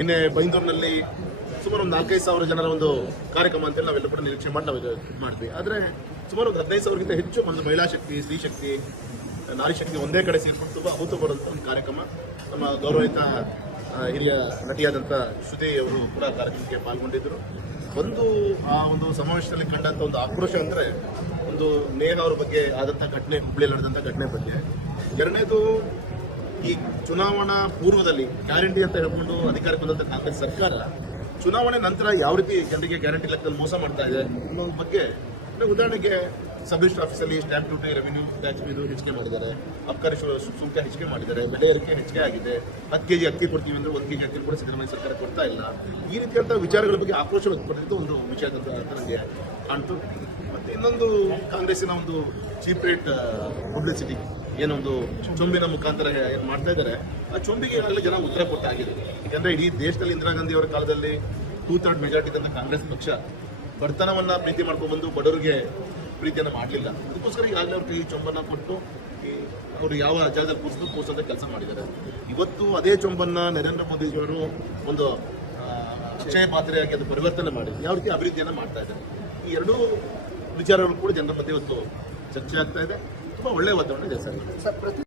ನಿನ್ನೆ ಬೈಂದೂರಿನಲ್ಲಿ ಸುಮಾರು ಒಂದು ನಾಲ್ಕೈದು ಸಾವಿರ ಜನರ ಒಂದು ಕಾರ್ಯಕ್ರಮ ಅಂತೇಳಿ ನಾವೆಲ್ಲ ಕೂಡ ನಿರೀಕ್ಷೆ ಮಾಡಿ ನಾವು ಮಾಡಿದ್ವಿ. ಆದರೆ ಸುಮಾರು ಒಂದು ಹದಿನೈದು ಸಾವಿರಕ್ಕಿಂತ ಹೆಚ್ಚು ಒಂದು ಮಹಿಳಾ ಶಕ್ತಿ ಸ್ತ್ರೀ ಶಕ್ತಿ ನಾರಿ ಶಕ್ತಿ ಒಂದೇ ಕಡೆ ಸೇರಿಕೊಂಡು ತುಂಬ ಅಭೂತಪೂರ್ವಂಥ ಒಂದು ಕಾರ್ಯಕ್ರಮ. ನಮ್ಮ ಗೌರವಿತ ಆ, ಹಿರಿಯ ನಟಿಯಾದಂಥ ಶ್ರುತಿ ಅವರು ಕೂಡ ಕಾರ್ಯಕ್ರಮಕ್ಕೆ ಪಾಲ್ಗೊಂಡಿದ್ದರು. ಒಂದು ಆ ಒಂದು ಸಮಾವೇಶದಲ್ಲಿ ಕಂಡಂಥ ಒಂದು ಆಕ್ರೋಶ ಅಂದರೆ ಒಂದು ನೇಹ ಅವ್ರ ಬಗ್ಗೆ ಆದಂಥ ಘಟನೆ ಹುಬ್ಳಿಯಲ್ಲಿ ನಡೆದಂಥ ಘಟನೆ ಬಗ್ಗೆ. ಎರಡನೇದು ಈ ಚುನಾವಣಾ ಪೂರ್ವದಲ್ಲಿ ಗ್ಯಾರಂಟಿ ಅಂತ ಹೇಳ್ಕೊಂಡು ಅಧಿಕಾರಕ್ಕೆ ಬಂದಂಥ ಕಾಂಗ್ರೆಸ್ ಸರ್ಕಾರ ಚುನಾವಣೆ ನಂತರ ಯಾವ ರೀತಿ ಜನರಿಗೆ ಗ್ಯಾರಂಟಿ ಲೆಕ್ಕದಲ್ಲಿ ಮೋಸ ಮಾಡ್ತಾ ಇದೆ ಅನ್ನೋ ಬಗ್ಗೆ ಉದಾಹರಣೆಗೆ ಸಬ್ ರಿಜಿಸ್ಟರ್ ಆಫೀಸಲ್ಲಿ ಸ್ಟ್ಯಾಂಪ್ ಡ್ಯೂಟಿ ರೆವಿನ್ಯೂ ಟ್ಯಾಕ್ಸ್ ಇದು ಹೆಚ್ಚಿಗೆ ಮಾಡಿದ್ದಾರೆ, ಅಬ್ಕಾರಿ ಸುಂಕ ಹೆಚ್ಚಿಗೆ ಮಾಡಿದ್ದಾರೆ, ಬೆಲೆ ಏರಿಕೆ ಹೆಚ್ಚಿಗೆ ಆಗಿದೆ, ಹತ್ತು ಕೆಜಿ ಅಕ್ಕಿ ಕೊಡ್ತೀವಿ ಅಂದ್ರೆ ಒಂದು ಕೆಜಿ ಅಕ್ಕಿ ಕೂಡ ಸಿದ್ದರಾಮಯ್ಯ ಸರ್ಕಾರ ಕೊಡ್ತಾ ಇಲ್ಲ. ಈ ರೀತಿಯಂಥ ವಿಚಾರಗಳ ಬಗ್ಗೆ ಆಕ್ರೋಶ ವ್ಯಕ್ತಪಡಿಸಿದ್ದು ಒಂದು ವಿಷಯ ಅಂತ ನನಗೆ ಕಾಣ್ತು. ಮತ್ತೆ ಇನ್ನೊಂದು ಕಾಂಗ್ರೆಸ್ಸಿನ ಒಂದು ಚೀಪ್ ರೇಟ್ ಪಬ್ಲಿಸಿಟಿ ಏನೊಂದು ಚೊಂಬಿನ ಮುಖಾಂತರ ಏನು ಮಾಡ್ತಾ ಇದ್ದಾರೆ. ಆ ಚೊಂಬಿಗೆ ಈಗಾಗಲೇ ಜನ ಉತ್ತರ ಕೊಟ್ಟಾಗಿದೆ ಯಾಕಂದ್ರೆ ಇಡೀ ದೇಶದಲ್ಲಿ ಇಂದಿರಾ ಗಾಂಧಿ ಅವರ ಕಾಲದಲ್ಲಿ ಟೂ ಥರ್ಡ್ ಮೆಜಾರಿಟಿ ತಂದ ಕಾಂಗ್ರೆಸ್ ಪಕ್ಷ ಬಡತನವನ್ನು ಪ್ರೀತಿ ಮಾಡ್ಕೊಂಡು ಬಂದು ಬಡವರಿಗೆ ಪ್ರೀತಿಯನ್ನ ಮಾಡಲಿಲ್ಲ. ಅದಕ್ಕೋಸ್ಕರ ಈಗಾಗಲೇ ಅವ್ರ ಕೈಗೆ ಚೊಂಬನ್ನ ಕೊಟ್ಟು ಅವರು ಯಾವ ಜಾಗದಲ್ಲಿ ಕೂರಿಸಿದ್ರು ಕೂರಿಸೋದೇ ಕೆಲಸ ಮಾಡಿದ್ದಾರೆ. ಇವತ್ತು ಅದೇ ಚೊಂಬನ್ನ ನರೇಂದ್ರ ಮೋದಿಜಿಯವರು ಒಂದು ಅಕ್ಷಯ ಪಾತ್ರೆಯಾಗಿ ಅದು ಪರಿವರ್ತನೆ ಮಾಡಿ ಯಾವ ರೀತಿ ಅಭಿವೃದ್ಧಿಯನ್ನ ಮಾಡ್ತಾ ಇದ್ದಾರೆ. ಈ ಎರಡೂ ವಿಚಾರಗಳು ಕೂಡ ಜನರ ಮಧ್ಯೆ ಇವತ್ತು ಚರ್ಚೆ ಆಗ್ತಾ ಇದೆ. ತುಂಬಾ ಒಳ್ಳೆಯ ವಾತಾವರಣ ಇದೆ ಸರ್.